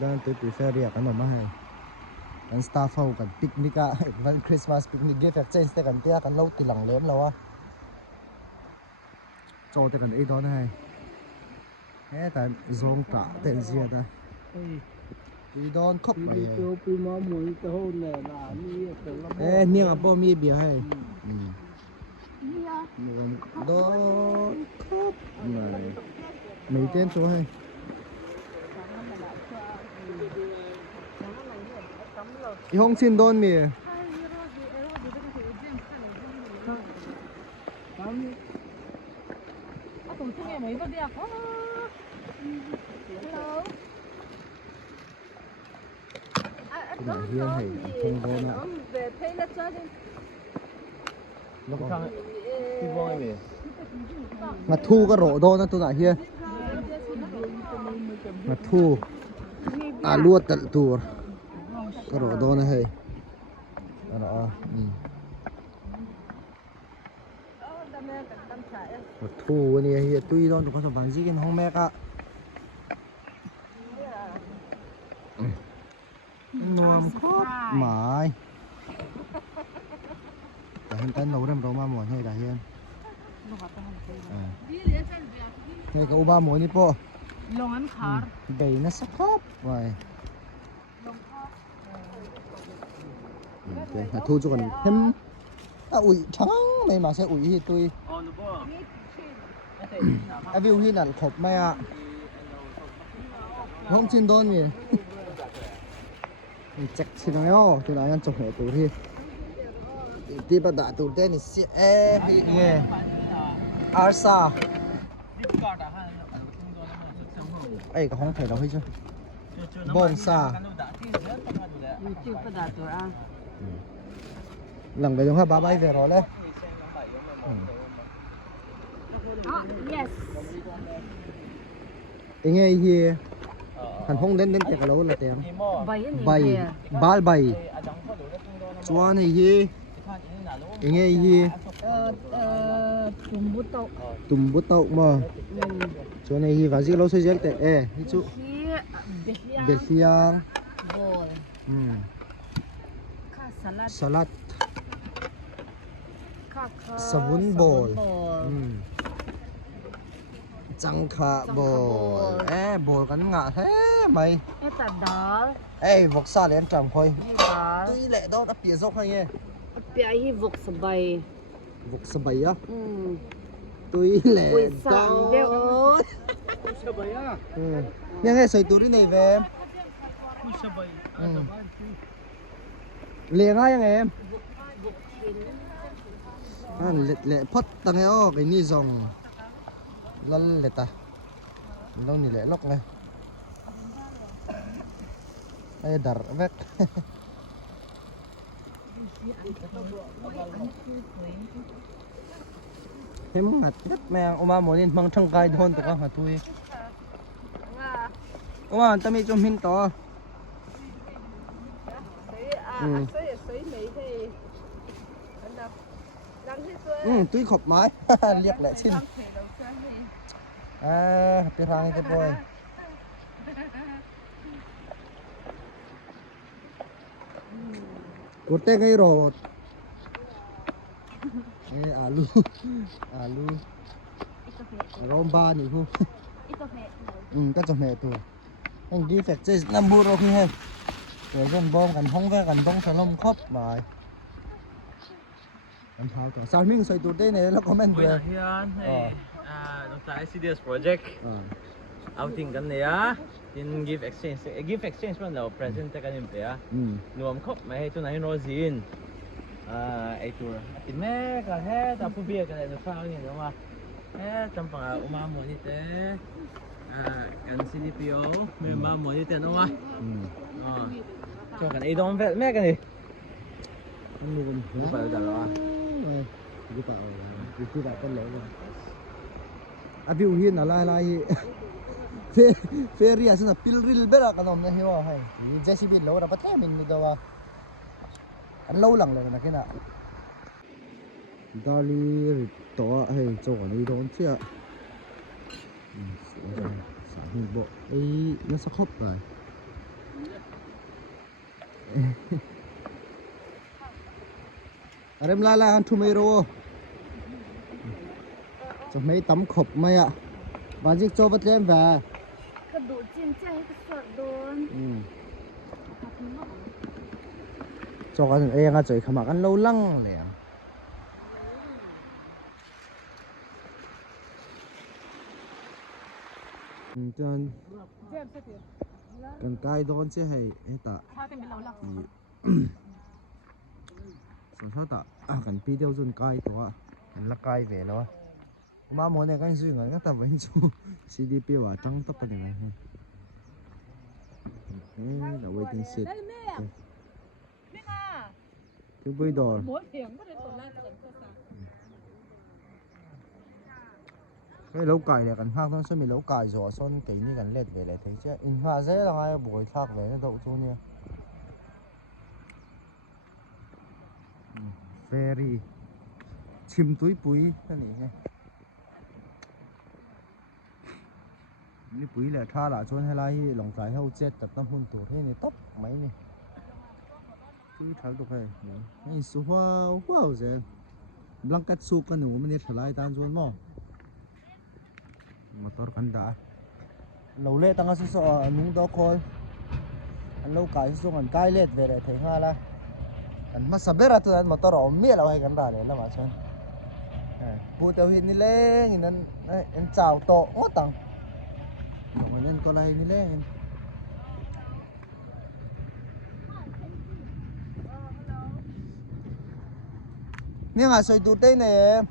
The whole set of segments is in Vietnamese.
Dan tu prefer ya kan mama hai kan staff ho kan picnic a van Christmas picnic gift exchange te kan tia kan lo tilang lem lawa cho te kan ei don hai he tan zong ta te zia da ti don khop mai niang a bo mi bia hai muam don khop mai mấy tên số hai 이 홍신 돈 미. hiên hay không có nữa. Mà thu cái rổ đô nó tôi lại hiên. Mà thu à luôn tận thu cái rổ đô này hay. Đó. Mà thu này hiên tuy đó có some gì cái không mẹ cả. Nuông khóc mãi. Tại hiện tại nấu ra một ba món hay đại hiên. Này có ba món đi po. Longan khar. Bay nó sắc khóc vậy. Thu cho còn thêm. Ủi trắng mày mà sẽ ủi thì tôi. View hi là khóc mày ạ. Không xin đón gì. Chắc xin nói tôi nói ăn chụp hệ tủ thì đi bắt đã tủ tên thì sẽ nghe Arsa ấy có không thể đâu hết chứ Bonsa lần về đúng không ba bay về rồi đấy Yes. nghe gì thành phong đến cái lỗ là tiền bay bal bay chua này gì nghe gì tùm bút tàu mà chua này gì và gì lâu xây dựng tệ đi chú biệt xiang salad sabun bol trăng khả bồ bồ cắn ngạ thế mày vọc xa lên trầm khôi tuy lệ đó đã bịa dốc hay nghe bịa vọc sờ bày á tuy lệ đó nghe nghe sợi túi này về em liền ngay em lệ phất tăng heo cái ni dòng lăn lệ ta đâu nhỉ lệ lóc này ai dar vét thêm hạt đất mèo oma muốn đi mang thằng gai thôn tụi con hạt tui oma tao mi cho min to tui khop mái liệt lệ xin cái thang cái bôi cột tên cái rồi alu rau ba nhỉ không các trong này tôi anh đi phải chơi năm bữa rồi khi rồi gần bom gần hông với gần bông xà lông khóc mà anh tháo cả sao mình xây tụt đây này nó comment về nó tại CDS project outing kan niya in gift exchange man daw present ka nin pa nuam khop mai to na hinozin ai tour tin me ka he ta pu bia ka na fa ni no ma tam pa uma mo ni te kan CDPO me ma mo ni te no ma cho kan ai don vet me ka ni pa da lo đi bảo đi bảo con lỡ rồi view hiên là lai ferry à sao pilril bera cái nôm này hiểu hay JCB lâu rồi bắt thêm mình đâu anh lâu lằng rồi là cái nào Dali to hay cho này đón chưa sản hình bộ ấy nó sẽ khóc rồi Rem la la ăn tomato cho mấy tấm khop mày ạ và chiếc cho vật lên về cái đồ chiên chay cái sợi đồn cho cái này nghe trời khăm ăn lâu lăng liền cho cần cay đó chứ hay ta sao ta cần pi tiêu dun cay đó là cay về rồi mà món này cái gì người ta vẫn chú CDP và tăng tốc cái này là waiting shit cái bơi đò cái lẩu cải này cần khác thôi, sao mình lẩu cải rồi son cái này cần lết về lại thấy chứ, in hoa dễ là ngay buổi khác về nó đậu xuống nha. Ferry, chim túi bụi cái này nha. Này bụi là tha là cho hay là lòng trái hậu chết tập tâm hồn tổ thế này tóc mấy này. Cứ tháo được hay, này số hoa wow rồi, blanket suka cái nụ mình thay lại tan cho nó. Motor kanda lâu lệ tăng số số nung đó coi anh lâu cái số anh cái lệ về đây thấy nga là anh mà sắp ra tụi anh motor ôm miết là hay gần ra đấy là mà xem bố tao hiện đi lên anh chào to ngót tăng mà nên có lại đi lên nhưng mà xoay tụt đây này em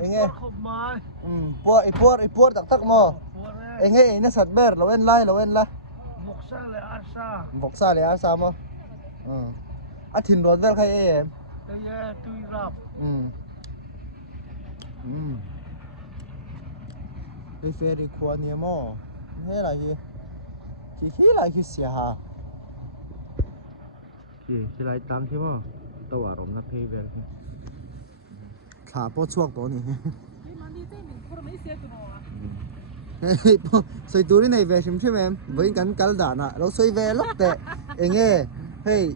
nghe ipor tak mo enge ina satber lawen la moksa le arsa mo athin rod vel khai em ya tui rap cái phe đi qua nhiều mo thế là gì khi lại khi xia ha khi lại tam chứ mo tao ở rồng nó phe về thả bó chuộc đó này xoay túi này về xem xem em với cắn cá đạn ạ nó xoay về lắm tệ anh nghe hey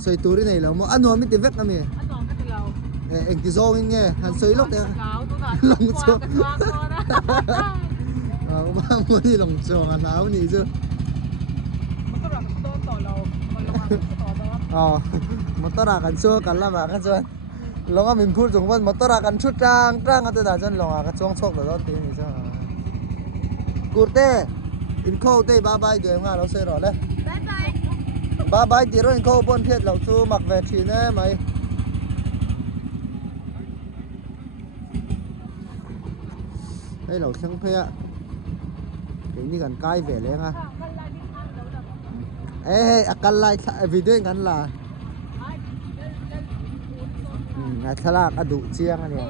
xoay túi này là một ăn rồi mới tìm vết lắm anh anh thì do anh nghe hắn xoay lóc tệ lồng chuồng ba muốn đi lồng chuồng hắn áo gì chưa motor akan so kan lama kan so longa min phur jong wan motor akan chu trang ate da jan longa ka chong chok da ti ni sa kurte in khâu te bye bye de nga lo se ro le bye bye ti ro in khâu bon phet lo chu mak ve thi ne mai đây lo thang phe cái ni kan kai ve le nga ê akan lai video kan la ngài thala ka du chiang ani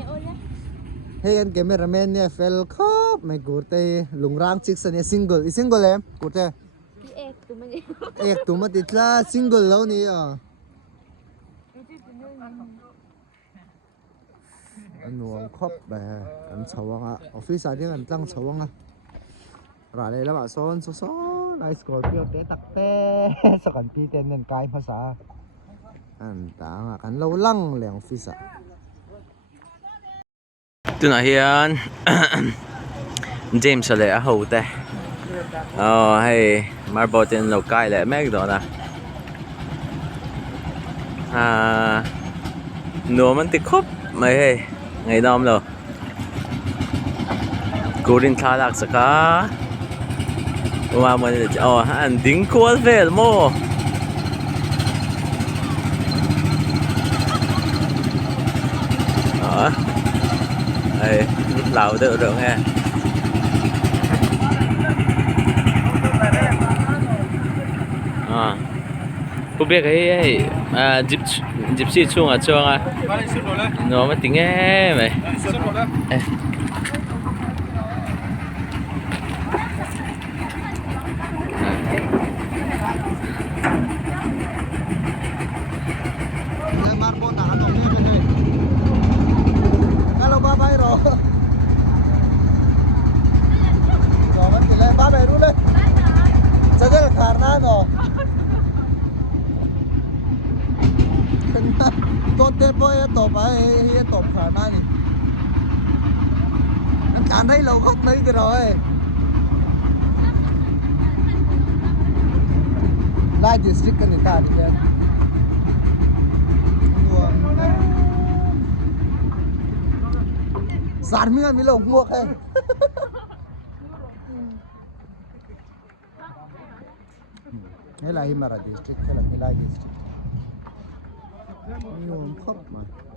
hey kan cameraman ne fel khop mai kurte lungrang chik sane single em kurte ek tu ma titla single lo ni anh nuông khop ba anh chawanga office adi kan tlang chawanga ra le lama son so lai scorpio te tak te sa kan pi ten nen kai phasa anh ta kan lâu lăng leng office tu na hian James le a ho te hey marboten lo kai le mek do na no man ti khop mai hey ngai dom lo kurin thalak saka wa man an ding kual vel mo đây lúc lào tự được nghe cô biết cái gypsy chuông à chuông à nó mới tính nghe mày ba bè luôn đấy. Sao thế là khả năng rồi. mà hi tôm khả năng này anh cảm thấy lâu khóc mấy cái rồi Lai district kan ita ni kan Sarmi nga milo mo kay Hela Himara district hela Hila district Yung khop ma